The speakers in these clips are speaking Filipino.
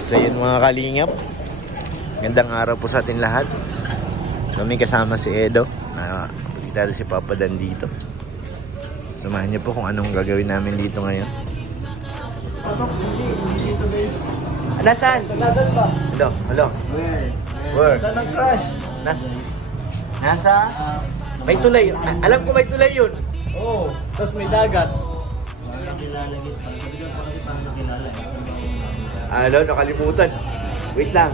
So yun mga kalingap, gandang araw po sa atin lahat. So may kasama si Edo, dito si Papa Dan dito. Samahan niyo po kung anong gagawin namin dito ngayon. Nasaan? Nasaan ba? Hello. Where? Saan nag-crash? Nasa? May tulay. Alam ko may tulay yun. Oo. Tapos may dagat. Nakalimutan. Wait lang.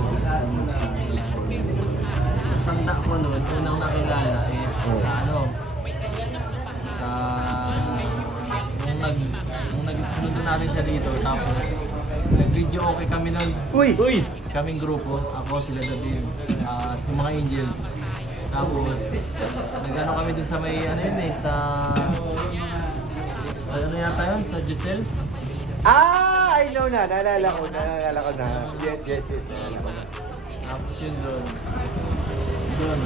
Tanda ko noon, unang nakilala is sa nung nagsundo natin siya dito, tapos nag-video okay kami noon. Uy! Kaming grupo, ako, sila David, si mga Angels. Tapos, nag-ano kami dun sa may sa ano yata yun? Sa Giselle's? I know na. Naalala ko na. Yes. Tapos yun doon. Doon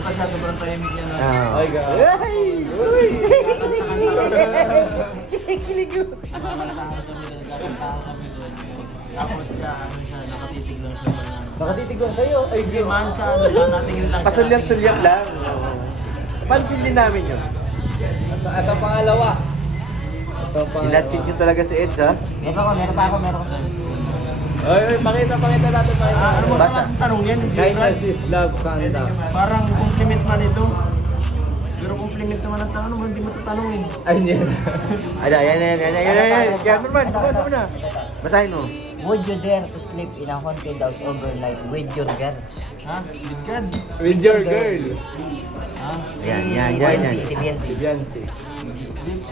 pa siya, sobrang tahimik niya na. Ay, God. Uy! Kilig yun. Nakakantahan kami doon, nakakantahan kami doon. Tapos siya, nakatitig lang siya pa lang. Nakatitig lang sa'yo. Ay, Hindi man sa natingin lang siya. Pasulyak-sulyak lang. Pansin din namin yun. At ang pangalawa. Inatchit nyo talaga si Eds, ha? Meron pa ako. Ay, pakita natin. Ano mo Basa. klaseng tanong yan? Kindness is love, kanda. Parang compliment man ito. Pero compliment naman ang tanong mo, hindi mo ito tanongin. Ay, hindi. Yan. Cameraman, basa mo na. Basahin mo. Would you dare to sleep in a haunted house overnight with your girl? Ha? Ligad? With your girl. Ha? Yan. Si Biancy. Beyonce. Sleep?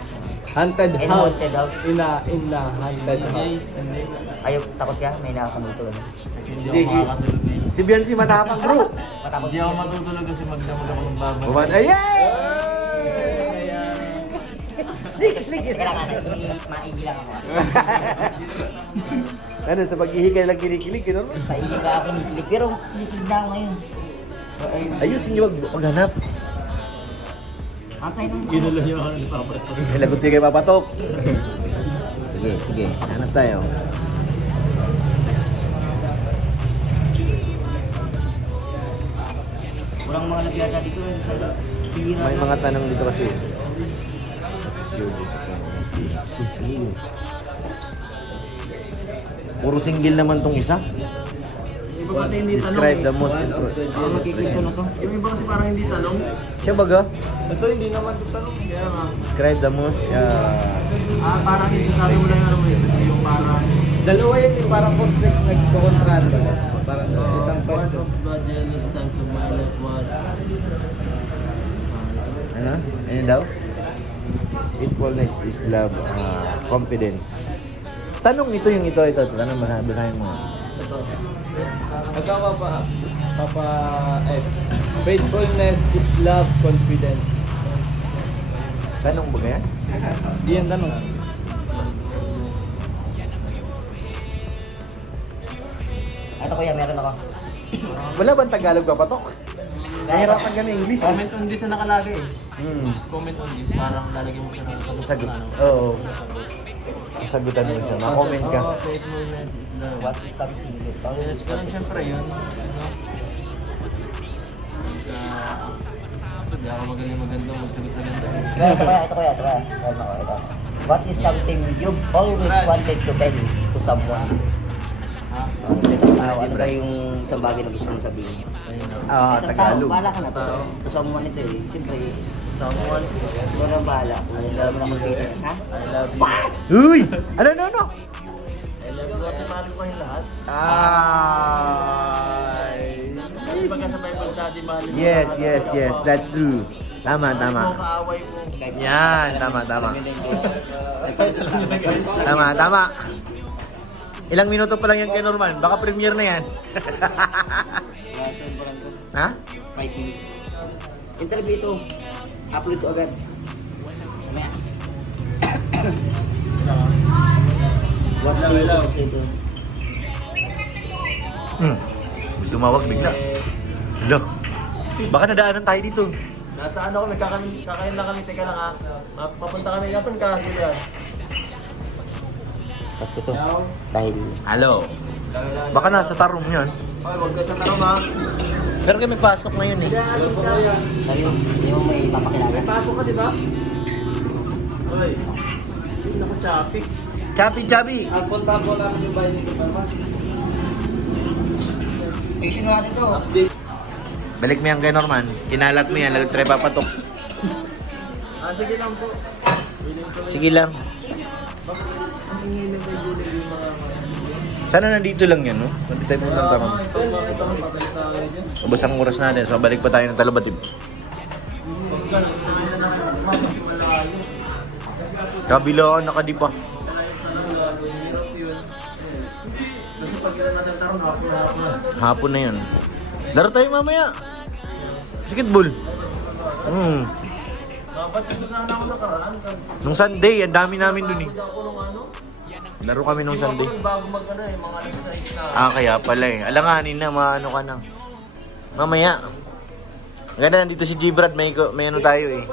Haunted In house. haunted house. In a haunted house. Guys, hindi. Ayaw, takot ka? May nakasama ito. Kasi hindi ako makakatulog guys. Si Beyonce matapang, bro. Matakot Hindi ako matutulog kasi magdamag ako magbabad. Teka lang, maigi lang ako. Ano, sa paghihikay lang kinikilig, gano'n? Sa iyo ka ako kinikilig. Pero kinikilig na ako ngayon. Ayusin nyo, maghanap. Antay nung Ginulo niyo ako ng papatok. Lagot kayo kay Papatok. Sige. Hanap tayo. walang mga nabiyata dito. Tira May na. mga tanong dito kasi. Puro single naman tong isa. Iba pati hindi tanong. Describe the most Ako magkikwento na to. Yung iba kasi parang hindi tanong. Siya baga? Ito, hindi naman ito tanong. Kaya nga. Describe the most. Parang hindi sabi mo lang ano kasi yung parang Dalawa yun yung parang conflict nagko-contrast. Parang isang part question. of the jealous times of my life was Ano? Ano daw? Equalness is love, confidence. Tanong ito. Tanong basahin mo. Ito. Nagkama pa, Papa F. Faithfulness is love, confidence. Tanong ba yan? Di yan tanong. Ito kuya, meron ako. Wala bang Tagalog Papatok? Nahirapan ka na English. comment on this na nakalagay eh. Comment On this, parang lalagyan mo siya ng Sagot. Oo. Sagutan mo siya. Ma-comment ka. Faithfulness is love. What is something you found? Yes, ganun syempre yun. Hindi ako maganda magsagot sa ganda. Ito kuya. Meron ako, ito. What is something you've always wanted to tell to someone? Ano ba yung isang bagay na gusto mong sabihin? Isang tao, Tagalog. bahala ka na. To someone ito eh. Siyempre, Someone, ikaw na bahala. Kung alam mo na kung sino. Ha? I love you. Uy! Ano? I love you kasi mahal ko kayong lahat. Ay! Sabi ba sa Bible study, mahal mo Yes. lahat. That's true. Tama. Mo kaaway mo. Yan. Tama. Ilang minuto pa lang yan kay Norman. Baka premiere na yan. Ha? 5 minutes. Interview ito. Upload to agad. Mamaya. What do you want to say to? Tumawag bigla. Hello. Baka nadaanan tayo dito. Nasa ano kami, kakain lang kami, teka lang ha. Papunta kami, nasan ka, Julian? Tapos ito. Dahil Hello. Baka nasa tarom yan. Ay, huwag ka sa tarong ha. Pero kami pasok ngayon eh. Sabi mo, hindi mo may papakilala. Pasok ka, di ba? Uy. Naku, chapik. Chabi! Punta po namin yung bahay ni Superman. Ayusin na natin to. Update. Balik mo yan kay Norman. Kinalat mo yan, lalo try papatok. Sige lang po. Sige lang. Ang ingin ng kay Julie yung mga... Sana nandito lang yan, no? Hindi tayo pumunta tarom. Ito, makita ko, pagalit tayo dyan. Ubus ang oras natin, so balik pa tayo ng Talabatib. Pagka, hindi na namin kasi malayo. Kabilaan, nakadipa. Hirap yun. Kasi pag ilan natin tarong, hapon na. Hapon na yun. Laro tayo mamaya. Basketball. Basketball sana ako nakaraan. Nung Sunday, ang dami namin dun eh. Ako nung ano? Laro kami nung Sunday. Bago mag-ano eh, mga alas 6 na. Ah, kaya pala eh. Alanganin na, maano ka na. Mamaya. Ganda, nandito si G-Brad. May ano tayo eh.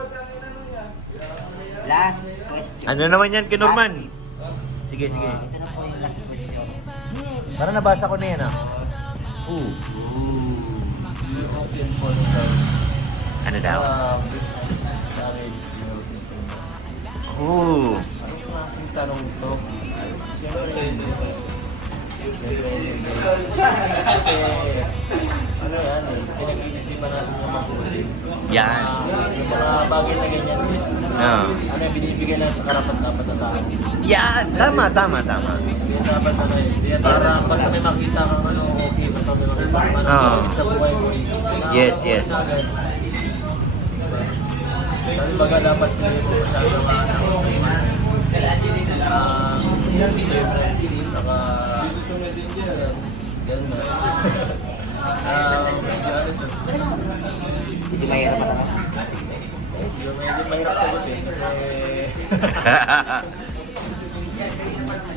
Last question. Ano naman yan, Kinorman? Sige. Ito na po yung last question. Para nabasa ko na yan ah. Ano daw? Ooh. Anong klaseng tanong to? Siyempre, ano yan eh, pinag-iisipan natin yung mabuti. Yan. Yung mga bagay na ganyan, Ah. ano yung binibigay lang sa karapat-dapat na tao. Yan. Tama. Hindi dapat ano eh. Hindi para basta may makita kang ano, okay, basta may makita kang ano, Ah. sa buhay mo eh. Yes. Sabi baga dapat kayo po masyado mga ano, gusto yung friends, saka ganun na. Hindi mahirap ka naman. Medyo mahirap sagutin kasi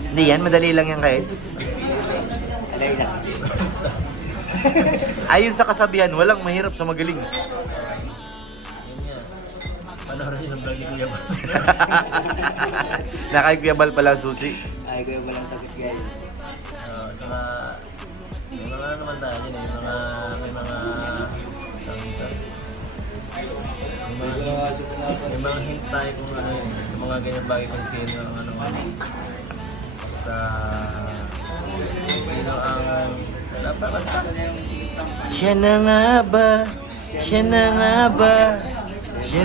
Hindi yan, madali lang yan kahit. Alay lang. Ayon sa kasabihan, walang mahirap sa magaling. yun yan. Panoorin niyo ng vlog ni Kuya Bal. Nakakyabal pala susi. Ay, kuya ba lang sakit guys. Saka may mga ano naman tayo yun eh, may mga may mga hint tayo kung ano yun, sa mga ganyan bagay kung sino ang ano sa sino ang dapat basta Siya na nga ba? Siya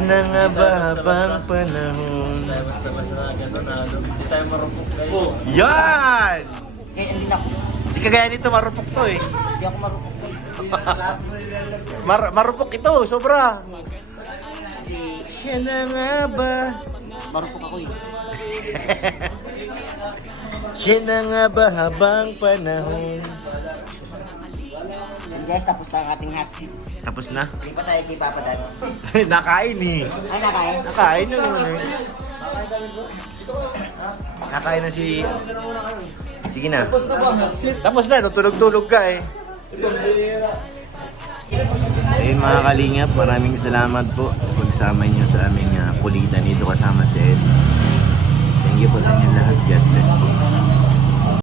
na nga ba habang panahon? basta na gano'n na ano, hindi tayo marupok kayo. Yan! Kaya hindi na ako. Di kagaya nito, marupok to eh. Hindi ako marupok guys. Marupok ito, sobra. Kasi Siya na nga ba? marupok ako eh. Siya na nga ba habang panahon? And guys, tapos na ang ating hot seat. Tapos na? Hindi pa tayo kay Papa Dan. Nakain eh. Ay, nakain? Nakain na naman eh. Nakain na si... Sige na. Tapos na ba ang hot seat? Tapos na, tulog-tulog ka eh. Ayun mga kalingap, maraming salamat po pagsama niyo sa aming kulitan dito kasama si Eds. Thank you po sa inyo lahat. God bless po.